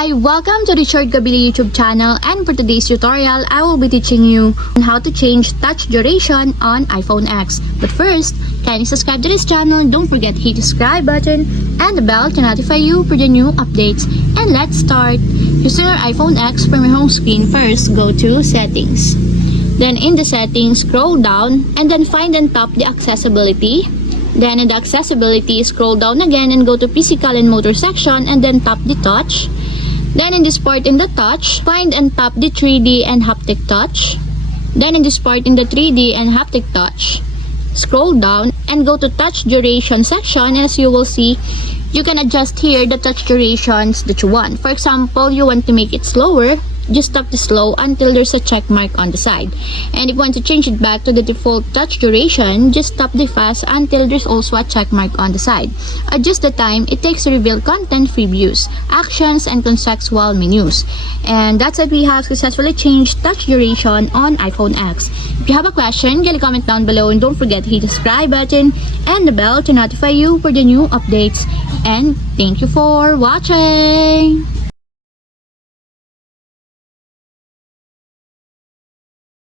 Hi! Welcome to the Short Gabili YouTube channel, and for today's tutorial, I will be teaching you on how to change touch duration on iPhone X. But first, kindly subscribe to this channel, don't forget to hit the subscribe button and the bell to notify you for the new updates. And let's start! Using your iPhone X from your home screen, first go to Settings. Then in the Settings, scroll down and then find on top the Accessibility. Then in the Accessibility, scroll down again and go to Physical and Motor section and then tap the Touch. Then in this part in the Touch, find and tap the 3D and Haptic Touch. Then in this part in the 3D and Haptic Touch, scroll down and go to Touch Duration section. As you will see, you can adjust here the touch durations that you want. For example, you want to make it slower, just tap the slow until there's a check mark on the side. And if you want to change it back to the default touch duration, just tap the fast until there's also a check mark on the side. Adjust the time it takes to reveal content, previews, actions, and contextual menus. And that's it, we have successfully changed touch duration on iPhone X. If you have a question, kindly comment down below and don't forget to hit the subscribe button and the bell to notify you for the new updates. And thank you for watching!